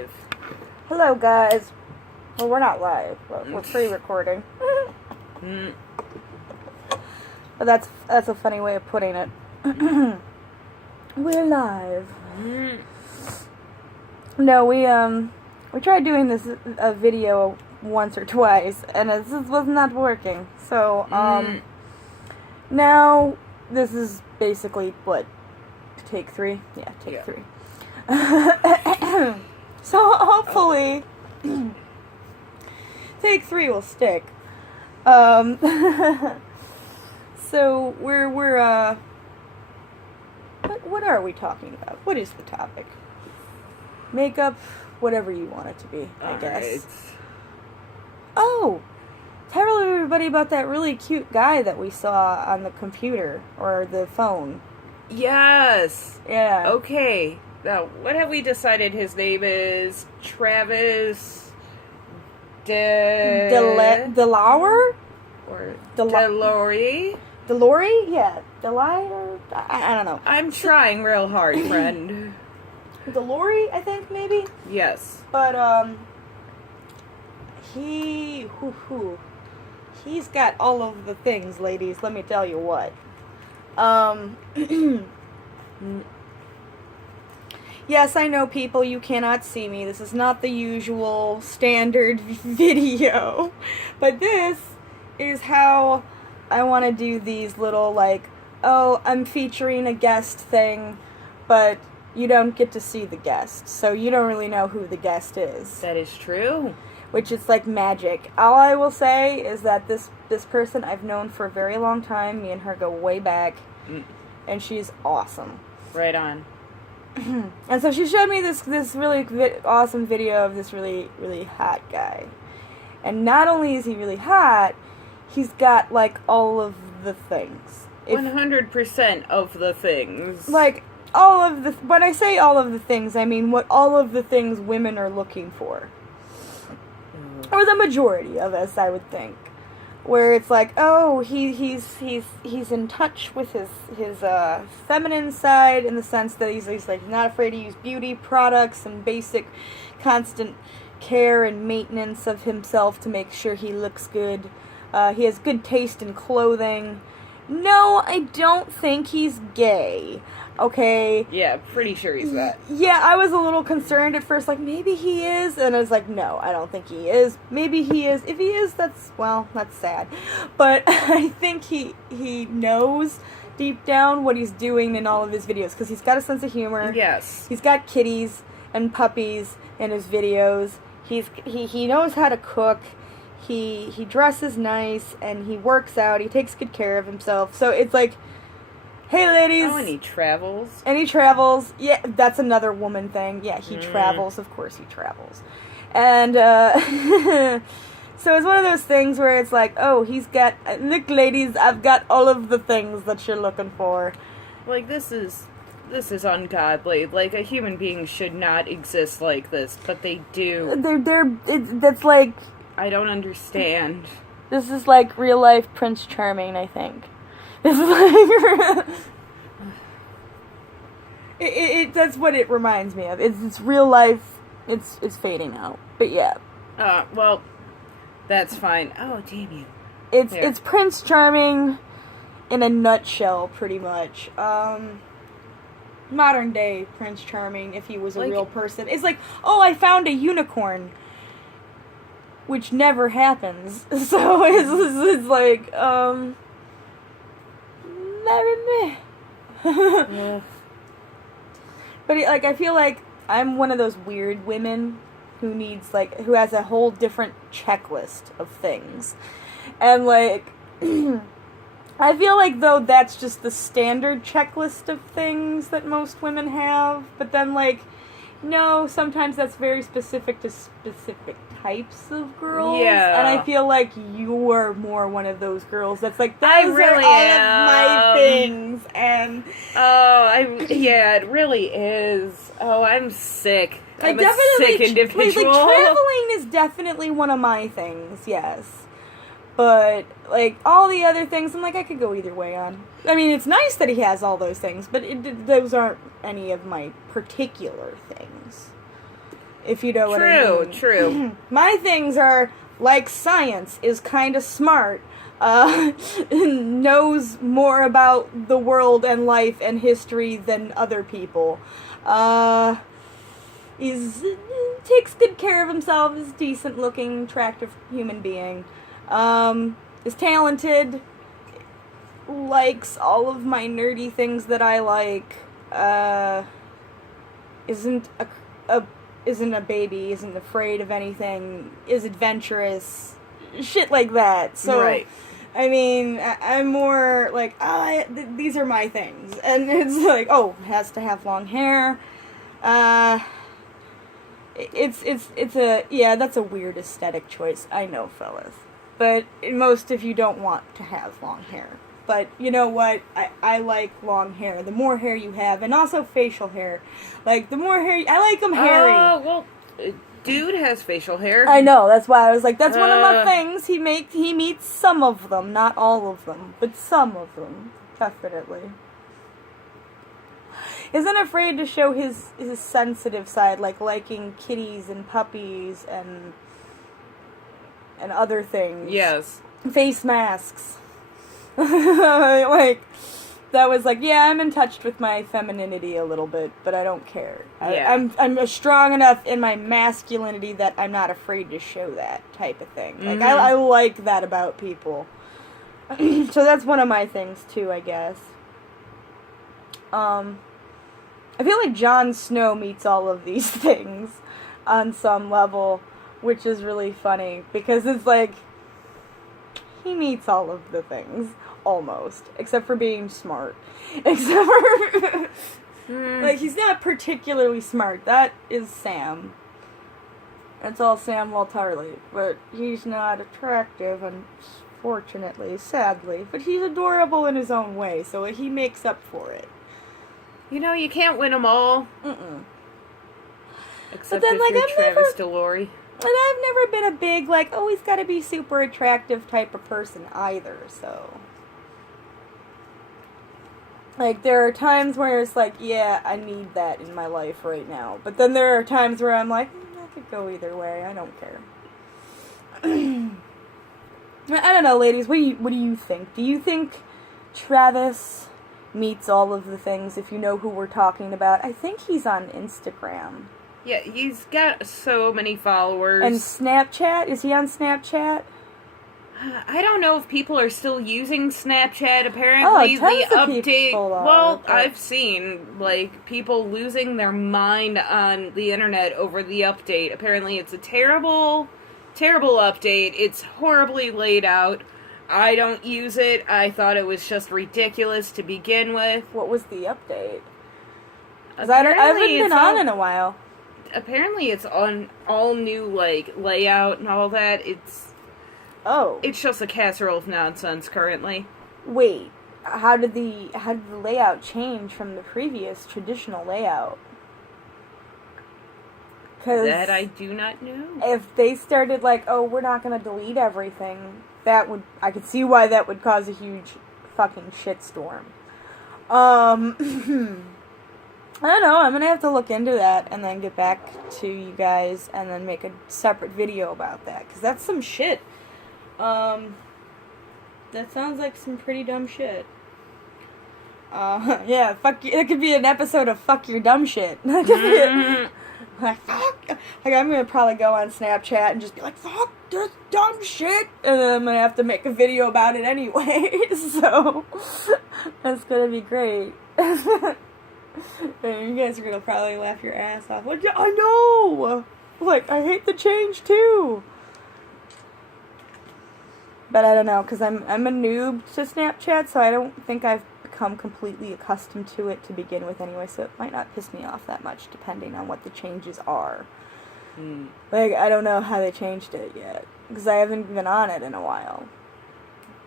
live. Hello, guys. Well, we're not live, but we're pre-recording. But that's a funny way of putting it. We're live. No, we tried doing this video once or twice, and it was not working. So now this is basically what, take 3? Yeah, take 3. So hopefully take 3 will stick. So we're what are we talking about? What is the topic? Makeup, whatever you want it to be, I guess. Right. Oh, tell everybody about that really cute guy that we saw on the computer or the phone. Yes. Yeah. Okay. Now, what have we decided his name is? Travis Delauer? Or Delory? Delory? Yeah. Delauer? I don't know. I'm trying real hard, friend. Delory, I think, maybe? Yes. But, he's got all of the things, ladies, let me tell you what. Yes, I know, people, you cannot see me. This is not the usual standard video. But this is how I want to do these little, like, oh, I'm featuring a guest thing, but you don't get to see the guest, so you don't really know who the guest is. That is true. Which is like magic. All I will say is that this person I've known for a very long time. Me and her go way back. And she's awesome. Right on. And so she showed me this really awesome video of this really, really hot guy. And not only is he really hot, he's got, like, all of the things. 100% of the things. Like, all of the... When I say all of the things, I mean what all of the things women are looking for. Or the majority of us, I would think. Where it's like, oh, he's in touch with his feminine side, in the sense that he's like not afraid to use beauty products and basic constant care and maintenance of himself to make sure he looks good. He has good taste in clothing. No, I don't think he's gay. Okay. Yeah, pretty sure he's that. Yeah, I was a little concerned at first, like, maybe he is, and I was like, no, I don't think he is. Maybe he is. If he is, that's sad. But I think he knows deep down what he's doing in all of his videos, because he's got a sense of humor. Yes. He's got kitties and puppies in his videos. He knows how to cook. He dresses nice, and he works out. He takes good care of himself. So it's like, hey, ladies. Oh, and he travels. And he travels. Yeah, that's another woman thing. Yeah, he travels. Of course he travels. And, so it's one of those things where it's like, oh, he's got, look, ladies, I've got all of the things that you're looking for. Like, this is ungodly. Like, a human being should not exist like this, but they do. That's like... I don't understand. This is like real life Prince Charming, I think. This is like... that's what it reminds me of. It's real life. It's fading out. But yeah. Well, that's fine. Oh, damn you. It's Prince Charming in a nutshell, pretty much. Modern day Prince Charming, if he was a real person. It's like, oh, I found a unicorn. Which never happens. So it's like, marry me. But like, I feel like I'm one of those weird women who needs, like, who has a whole different checklist of things. And like, I feel like though that's just the standard checklist of things that most women have. But then like, no, sometimes that's very specific to specific types of girls. Yeah. And I feel like you're more one of those girls that's like, those really are all of my things. And yeah, it really is. Oh, I'm sick. I'm a sick individual. Like, traveling is definitely one of my things, yes. But, like, all the other things, I'm like, I could go either way on. I mean, it's nice that he has all those things, but those aren't any of my particular things. if you know what I mean. True. My things are like science is kind of smart, knows more about the world and life and history than other people. Takes good care of himself, is a decent looking, attractive human being. Is talented, likes all of my nerdy things that I like, isn't a baby, isn't afraid of anything, is adventurous, shit like that. So, right. I mean, I'm more like, these are my things. And it's like, has to have long hair. That's a weird aesthetic choice, I know, fellas. But most of you don't want to have long hair. But you know what? I like long hair. The more hair you have, and also facial hair. Like, the more hair, I like them hairy. Well, dude has facial hair. I know, that's why I was like, that's one of my things. He meets some of them, not all of them, but some of them, definitely. Isn't afraid to show his sensitive side, like liking kitties and puppies and other things. Yes. Face masks. Like, that was like, yeah, I'm in touch with my femininity a little bit, but I don't care. Yeah. I'm strong enough in my masculinity that I'm not afraid to show that type of thing. Like, Mm-hmm. I like that about people. So that's one of my things, too, I guess. I feel like Jon Snow meets all of these things on some level, which is really funny, because it's like, he meets all of the things, almost, except for being smart. Except for, like, he's not particularly smart. That is Sam. That's all Sam Waltarley, but he's not attractive, unfortunately, sadly. But he's adorable in his own way, so he makes up for it. You know, you can't win them all. Mm-mm. Except if you're Travis DeLory. And I've never been a big, like, he's got to be super attractive type of person either, so. Like, there are times where it's like, yeah, I need that in my life right now. But then there are times where I'm like, I could go either way, I don't care. I don't know, ladies, what do you think? Do you think Travis meets all of the things, if you know who we're talking about? I think he's on Instagram. Yeah, he's got so many followers. And Snapchat? Is he on Snapchat? I don't know if people are still using Snapchat. Apparently, the update. Well, I've seen, like, people losing their mind on the internet over the update. Apparently, it's a terrible, terrible update. It's horribly laid out. I don't use it. I thought it was just ridiculous to begin with. What was the update? Because I haven't been on in a while. Apparently it's on all new, like, layout and all that. It's just a casserole of nonsense currently. Wait, how did the layout change from the previous traditional layout? That I do not know. If they started like, we're not going to delete everything, I could see why that would cause a huge fucking shitstorm. I don't know, I'm gonna have to look into that and then get back to you guys and then make a separate video about that, because that's some shit. That sounds like some pretty dumb shit. Yeah, fuck you. It could be an episode of Fuck Your Dumb Shit. That could be like, fuck. Like, I'm gonna probably go on Snapchat and just be like, fuck this dumb shit, and then I'm gonna have to make a video about it anyway, so that's gonna be great. You guys are gonna probably laugh your ass off. Like, yeah, I know! Like, I hate the change too! But I don't know, because I'm a noob to Snapchat, so I don't think I've become completely accustomed to it to begin with anyway, so it might not piss me off that much, depending on what the changes are. Like, I don't know how they changed it yet, because I haven't been on it in a while.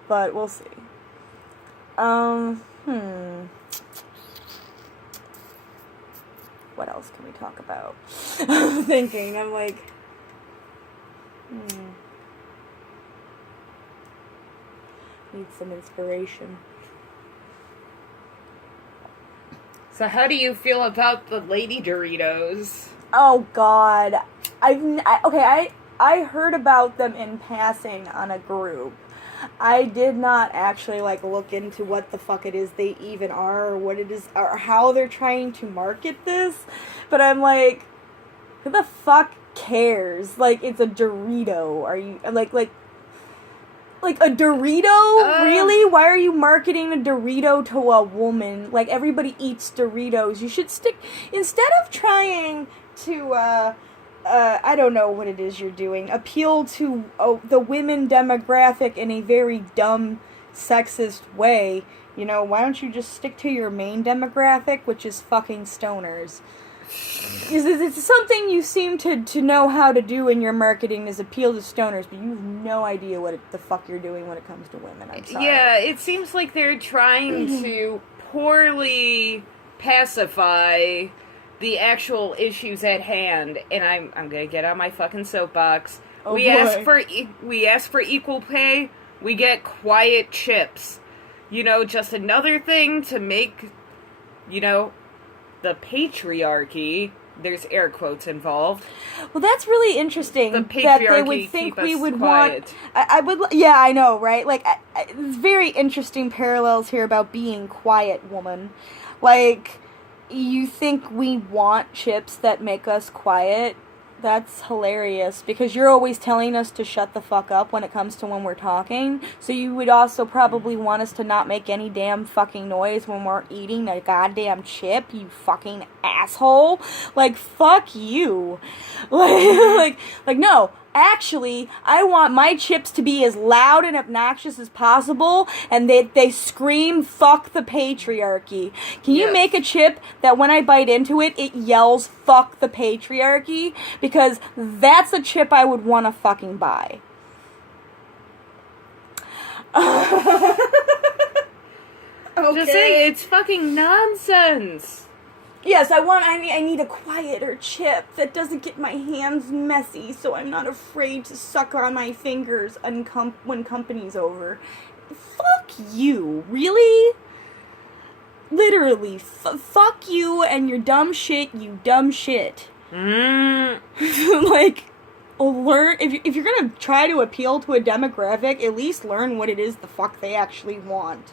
But we'll see. What else can we talk about? I'm thinking, I'm like, need some inspiration. So how do you feel about the Lady Doritos? Oh, God. I heard about them in passing on a group. I did not actually, like, look into what the fuck it is they even are, or what it is, or how they're trying to market this, but I'm like, who the fuck cares? Like, it's a Dorito. Are you, like a Dorito? Really? Why are you marketing a Dorito to a woman? Like, everybody eats Doritos. You should instead of trying to, I don't know what it is you're doing, appeal to the women demographic in a very dumb, sexist way, you know, why don't you just stick to your main demographic, which is fucking stoners? It's something you seem to know how to do in your marketing is appeal to stoners, but you have no idea what the fuck you're doing when it comes to women. I'm sorry. Yeah, it seems like they're trying to poorly pacify the actual issues at hand, and I'm gonna get on my fucking soapbox. Oh, we ask for equal pay, we get quiet chips. You know, just another thing to make, you know, the patriarchy, there's air quotes involved. Well, that's really interesting. The patriarchy that they would think we would quiet. Yeah, I know, right? Like, it's very interesting parallels here about being quiet woman. Like, you think we want chips that make us quiet? That's hilarious, because you're always telling us to shut the fuck up when it comes to when we're talking, so you would also probably want us to not make any damn fucking noise when we're eating a goddamn chip, you fucking asshole. Like, fuck you. Like, no. Actually, I want my chips to be as loud and obnoxious as possible, and they scream, fuck the patriarchy. Can you make a chip that when I bite into it, it yells, fuck the patriarchy? Because that's a chip I would want to fucking buy. Okay. Just saying, it's fucking nonsense. Yes, I need a quieter chip that doesn't get my hands messy, so I'm not afraid to suck on my fingers when company's over. Fuck you, really? Literally, fuck you and your dumb shit, you dumb shit. Like, learn, if you're gonna try to appeal to a demographic, at least learn what it is the fuck they actually want.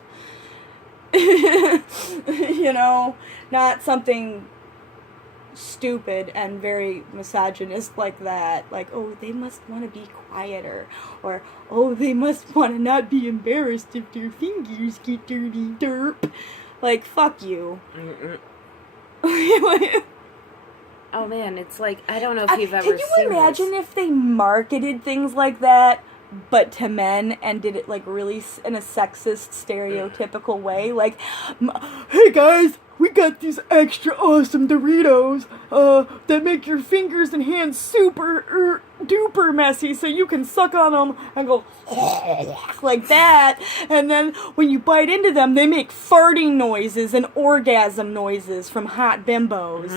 You know, not something stupid and very misogynist like that. Like, oh, they must want to be quieter. Or, oh, they must want to not be embarrassed if their fingers get dirty derp. Like, fuck you. Oh man, it's like, I don't know if you've ever seen this. Can you imagine if they marketed things like that, but to men, and did it, like, really in a sexist, stereotypical way? Like, hey guys, we got these extra awesome Doritos, that make your fingers and hands super duper messy, so you can suck on them and go like that, and then when you bite into them, they make farting noises and orgasm noises from hot bimbos.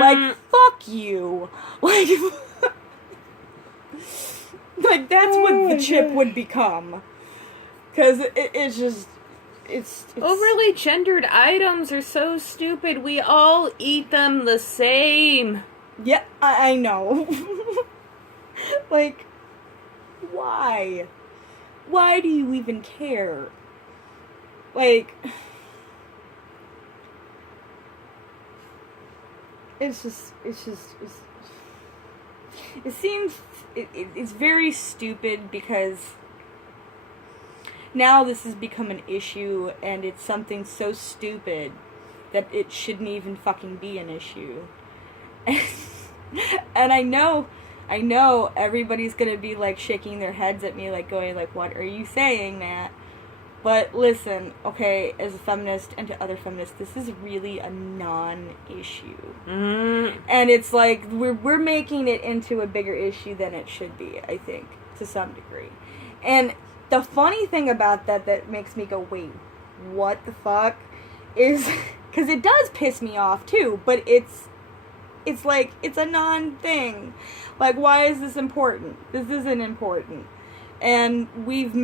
Like, fuck you. Like, that's what the chip would become. Because it's just... It's overly gendered items are so stupid. We all eat them the same. Yeah, I know. Like, why? Why do you even care? Like... It's very stupid, because now this has become an issue, and it's something so stupid that it shouldn't even fucking be an issue. And I know everybody's gonna be, like, shaking their heads at me, like, going, like, what are you saying, Matt? But listen, okay, as a feminist and to other feminists, this is really a non-issue. And it's like, we're making it into a bigger issue than it should be, I think, to some degree. And the funny thing about that makes me go, wait, what the fuck? Is, because it does piss me off too, but it's like, it's a non-thing. Like, why is this important? This isn't important. And we've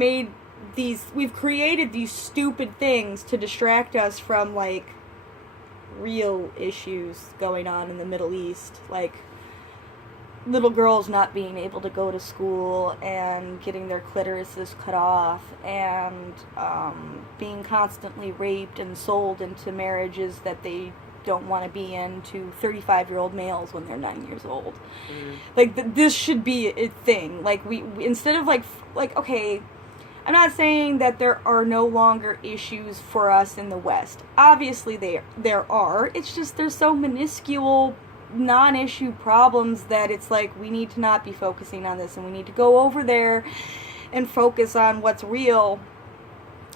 created these stupid things to distract us from, like, real issues going on in the Middle East, like little girls not being able to go to school and getting their clitorises cut off and being constantly raped and sold into marriages that they don't want to be in to 35-year-old males when they're 9 years old. Like, this should be a thing. Like, we instead of, like, okay, I'm not saying that there are no longer issues for us in the West. Obviously, there are. It's just there's so minuscule, non-issue problems that it's like we need to not be focusing on this and we need to go over there and focus on what's real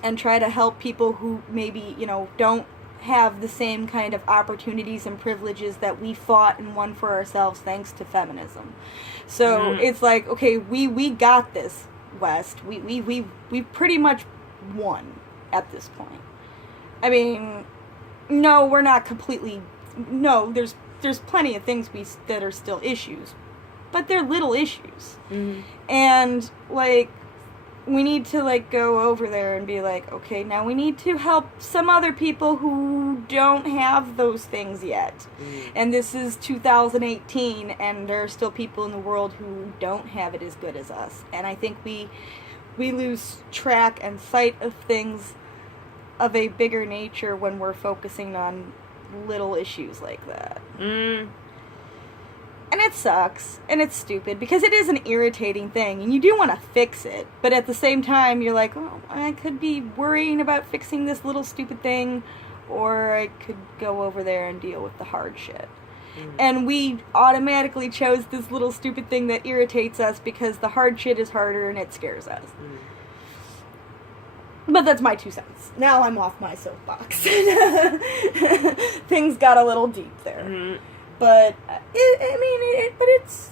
and try to help people who maybe, you know, don't have the same kind of opportunities and privileges that we fought and won for ourselves thanks to feminism. So it's like, okay, we got this, West. We pretty much won at this point. I mean, no, we're not completely, no, there's plenty of things that are still issues, but they're little issues. And, like, we need to, like, go over there and be like, okay, now we need to help some other people who don't have those things yet. And this is 2018, and there are still people in the world who don't have it as good as us. And I think we lose track and sight of things of a bigger nature when we're focusing on little issues like that. And it sucks, and it's stupid, because it is an irritating thing, and you do want to fix it, but at the same time, you're like, oh, I could be worrying about fixing this little stupid thing, or I could go over there and deal with the hard shit. And we automatically chose this little stupid thing that irritates us because the hard shit is harder and it scares us. But that's my 2 cents. Now I'm off my soapbox. Things got a little deep there. But, it's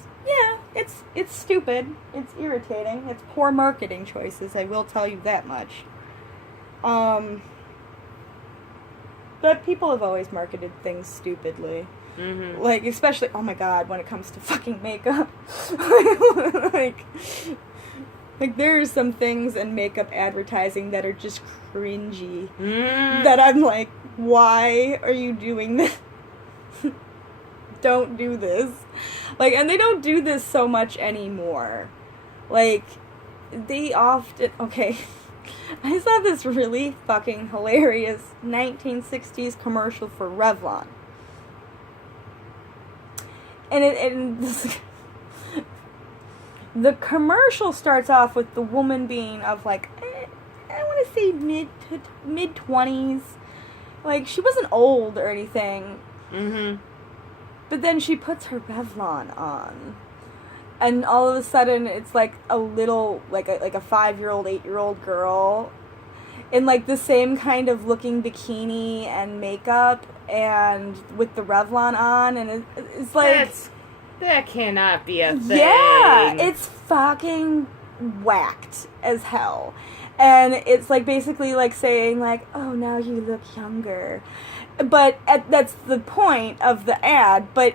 stupid. It's irritating. It's poor marketing choices, I will tell you that much. But people have always marketed things stupidly. Like, especially, oh my god, when it comes to fucking makeup. Like, there are some things in makeup advertising that are just cringy. That I'm like, why are you doing this? Don't do this. Like, and they don't do this so much anymore. Like, they often, okay, I saw this really fucking hilarious 1960s commercial for Revlon. And the commercial starts off with the woman being of, like, I want to say mid-20s. Like, she wasn't old or anything. But then she puts her Revlon on. And all of a sudden, it's like a little, like a 5-year-old, 8-year-old girl in, like, the same kind of looking bikini and makeup and with the Revlon on. And it's like... That cannot be a thing. Yeah, it's fucking whacked as hell. And it's, like, basically, like, saying, like, oh, now you look younger. But that's the point of the ad, but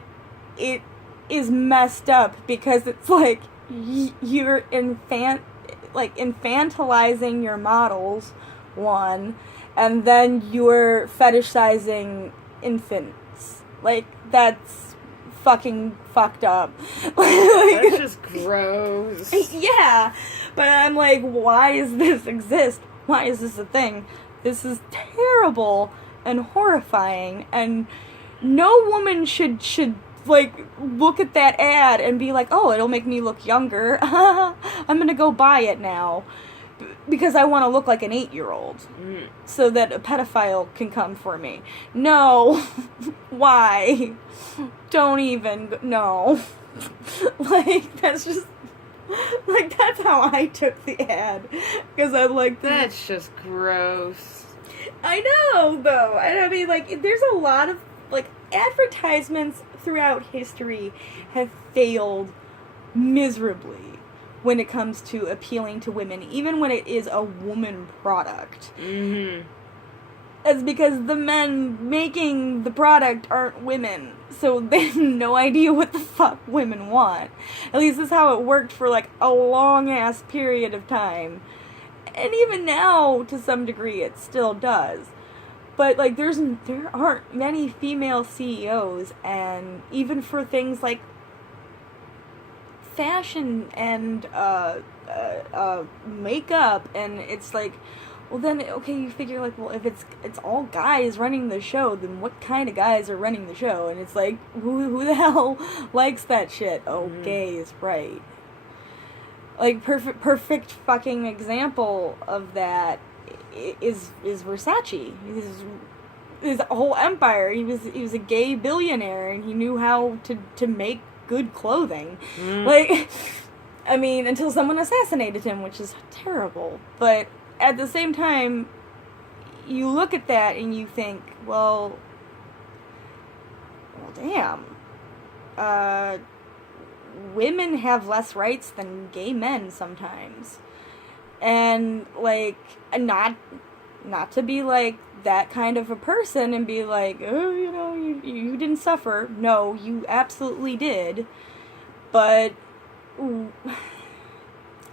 it is messed up because it's like you're infantilizing your models, one, and then you're fetishizing infants. Like, that's fucking fucked up. That's just gross. Yeah, but I'm like, why does this exist? Why is this a thing? This is terrible and horrifying, and no woman should like look at that ad and be like, oh, it'll make me look younger. I'm gonna go buy it now because I want to look like an 8-year-old so that a pedophile can come for me. No. Why? Don't even. No. Like, that's just, like, that's how I took the ad, because I'm like, that's just gross. I know, though. I mean, like, there's a lot of, like, advertisements throughout history have failed miserably when it comes to appealing to women, even when it is a woman product. It's because the men making the product aren't women, so they have no idea what the fuck women want. At least that's how it worked for, like, a long-ass period of time. And even now, to some degree, it still does. But, like, there aren't many female CEOs, and even for things like fashion and makeup, and it's like, well then, okay, you figure, like, well, if it's all guys running the show, then what kind of guys are running the show? And it's like, who the hell likes that shit? Oh, gays, right. Like, perfect fucking example of that is Versace. His whole empire. He was a gay billionaire, and he knew how to make good clothing. Like, I mean, until someone assassinated him, which is terrible. But at the same time, you look at that and you think, well, damn. Women have less rights than gay men sometimes. And, like, not to be, like, that kind of a person and be like, oh, you know, you didn't suffer. No, you absolutely did. But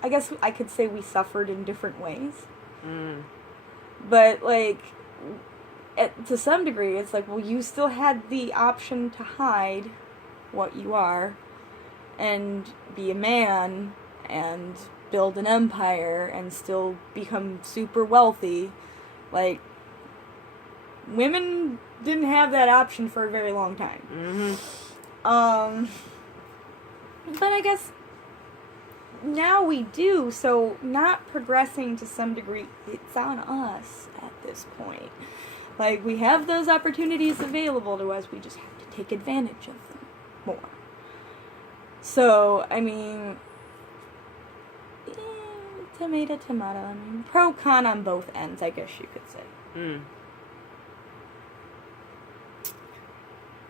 I guess I could say we suffered in different ways. But, like, to some degree, it's like, well, you still had the option to hide what you are and be a man and build an empire and still become super wealthy. Like, women didn't have that option for a very long time. But I guess now we do, so not progressing to some degree, it's on us at this point. Like, we have those opportunities available to us, we just have to take advantage of them more. So, I mean, tomato, I mean, pro, con on both ends, I guess you could say.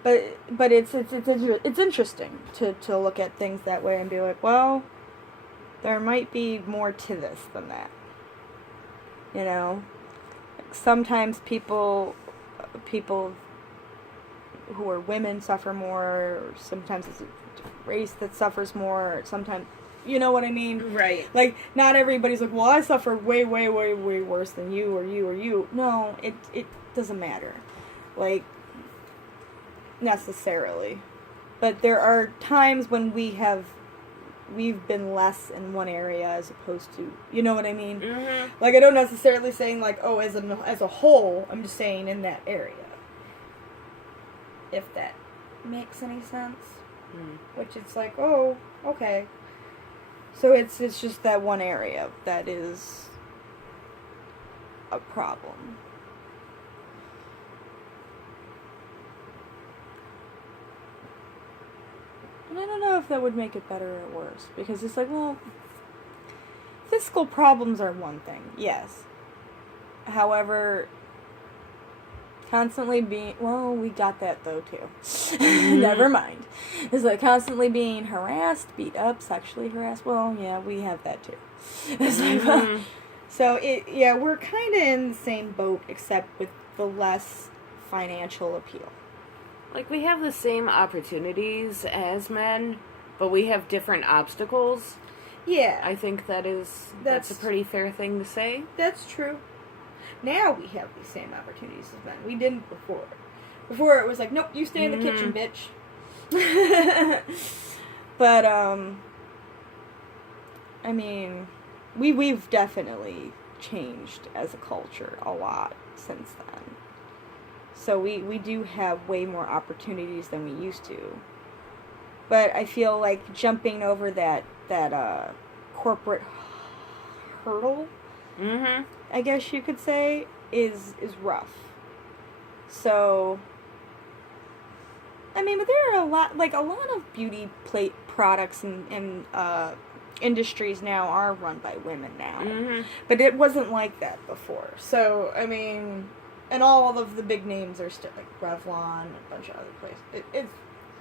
But it's interesting to look at things that way and be like, well, there might be more to this than that. You know? Like, sometimes people who are women suffer more, or sometimes it's a race that suffers more, or sometimes, you know what I mean? Right. Like, not everybody's like, well, I suffer way, way, way, way worse than you, or you, or you. No, it doesn't matter. Like, necessarily. But there are times when we've been less in one area as opposed to, you know what I mean? Like, I don't necessarily saying, like, oh, as a whole, I'm just saying in that area. If that makes any sense. Which it's like, oh, okay. So it's just that one area that is a problem. And I don't know if that would make it better or worse, because it's like, well, fiscal problems are one thing, yes. However, constantly being, well, we got that though too. Never mind. It's like constantly being harassed, beat up, sexually harassed. Well, yeah, we have that too. It's like, so we're kind of in the same boat, except with the less financial appeal. Like, we have the same opportunities as men, but we have different obstacles. Yeah. I think that's a pretty fair thing to say. That's true. Now we have the same opportunities as men. We didn't before. Before it was like, nope, you stay in the kitchen, bitch. But, I mean, we've definitely changed as a culture a lot since then. So we do have way more opportunities than we used to. But I feel like jumping over that corporate hurdle, I guess you could say, is rough. So, I mean, but there are a lot of beauty products and industries now are run by women now. But it wasn't like that before. So, I mean, and all of the big names are still, like Revlon and a bunch of other places. It's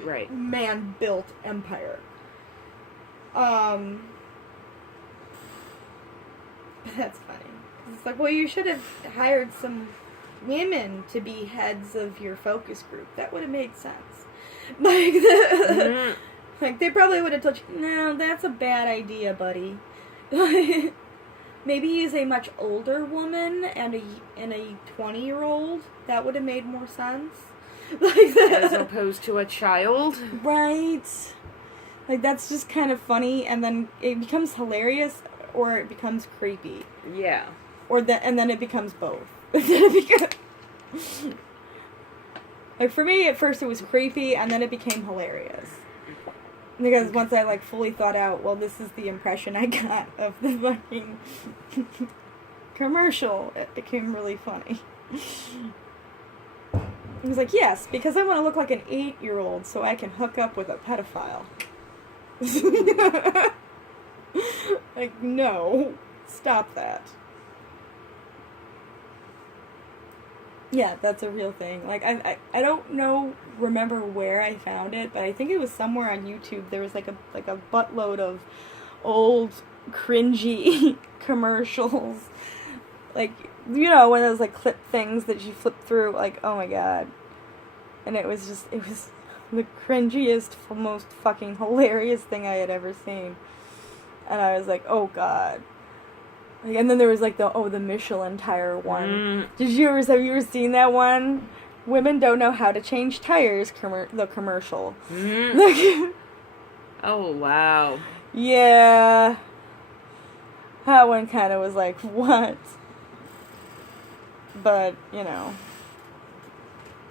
right. Man-built empire. That's funny. It's like, well, you should have hired some women to be heads of your focus group. That would have made sense. Like, like they probably would have told you, no, that's a bad idea, buddy. maybe use a much older woman and a 20-year-old. That would have made more sense. Like that. As opposed to a child. Right. Like, that's just kind of funny, and then it becomes hilarious, or it becomes creepy. Yeah. And then it becomes both. Like, for me, at first it was creepy, and then it became hilarious. Because once I, like, fully thought out, well, this is the impression I got of the fucking commercial, it became really funny. He was like, yes, because I want to look like an 8-year-old so I can hook up with a pedophile. Like, no. Stop that. Yeah, that's a real thing. Like, I don't remember where I found it, but I think it was somewhere on YouTube. There was like a buttload of old, cringy commercials. Like, you know, one of those, like, clip things that you flip through, like, oh my god. And it was the cringiest, most fucking hilarious thing I had ever seen. And I was like, oh god. Like, and then there was, like, the Michelin tire one. Have you ever seen that one? Women don't know how to change tires, the commercial. Oh, wow. Yeah. That one kind of was like, what? But, you know.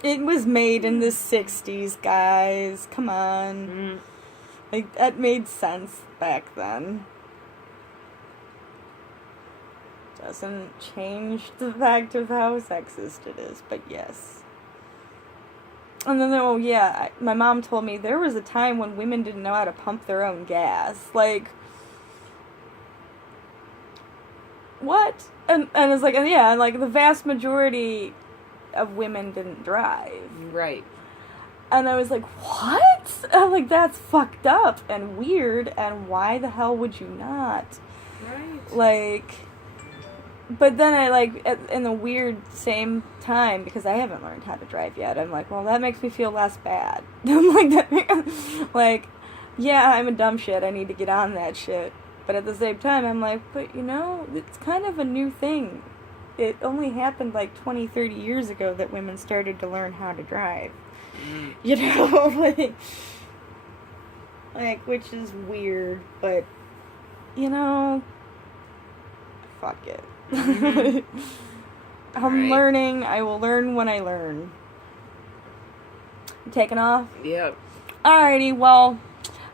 It was made in the 60s, guys. Come on. Like, that made sense back then. Doesn't change the fact of how sexist it is, but yes. And then, oh yeah, my mom told me there was a time when women didn't know how to pump their own gas. Like, what? And it's like, and yeah, like, the vast majority of women didn't drive. Right. And I was like, what? I'm like, that's fucked up and weird, and why the hell would you not? Right. Like, but then I, like, in the weird same time, because I haven't learned how to drive yet, I'm like, well, that makes me feel less bad. I'm like, yeah, I'm a dumb shit, I need to get on that shit. But at the same time, I'm like, but, you know, it's kind of a new thing. It only happened, like, 20, 30 years ago that women started to learn how to drive. You know, like, which is weird, but, you know, fuck it. I'm learning. I will learn when I learn. You taking off? Yep. Alrighty, well,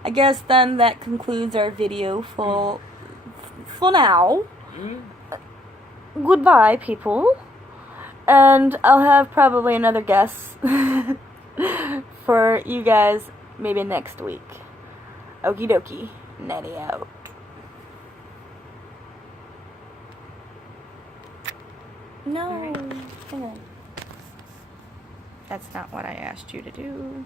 I guess then that concludes our video for now. Goodbye, people. And I'll have probably another guest for you guys maybe next week. Okie dokie. Nettie out. No. Hang on. That's not what I asked you to do.